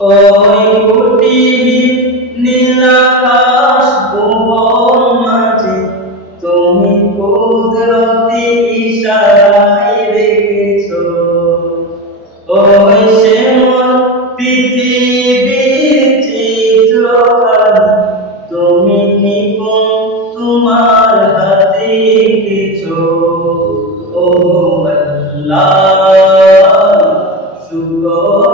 ওই কুটির নীলাকাশ ভুবন মাঝে। তুমি কুদরতি ইশারায় রেখেছো। ওই শ্যামল পৃথিবীর চিত্রখানি, তুমি নিপুণ তোমার হাতে এঁকেছো ও আল্লাহ শুকর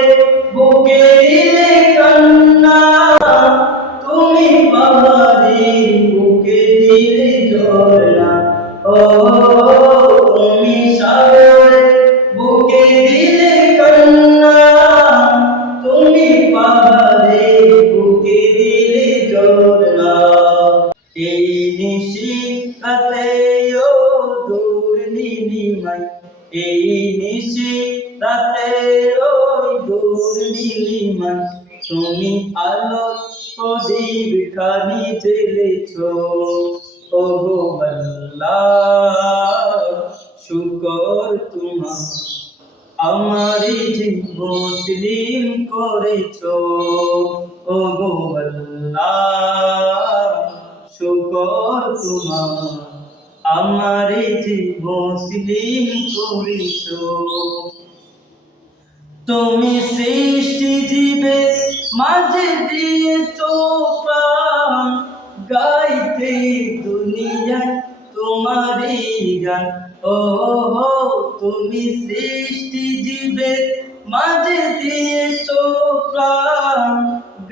দূর এই নিশি রাতে ওই দূর নীলিমাই তুমি আলো প্রদীপ খানি জ্বেলেছ। ও গো শুকর তোমার। আমারি মুসলিম করেছ। ও গো শুকর তোমার। আমারে যে মুসলিম করেছ তুমি সৃষ্টি জীবে মাঝে দিয়েছ প্রাণ গাইতে দুনিয়ায় তোমারই গান। ও হো তুমি সৃষ্টি জীবে মাঝে দিয়েছ প্রাণ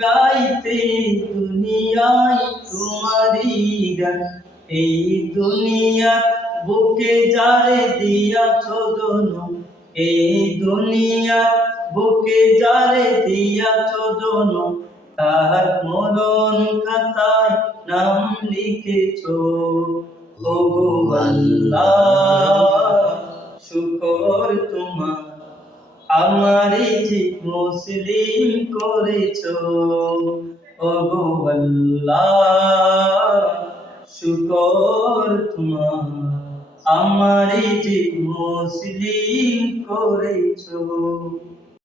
গাইতে দুনিয়ায় তোমারই গান। এই দুনিয়া বুকে যারে দিয়াছ জনম এই দুনিয়া বুকে যারে দিয়াছ জনম তার মরণ খাতায় নাম লিখেছ। ও গো আল্লাহ, শুকর তোমার, আমারে যে মুসলিম করেছ। ও আল্লাহ শুকর তোমার। আমারে যে মুসলিম করেছ।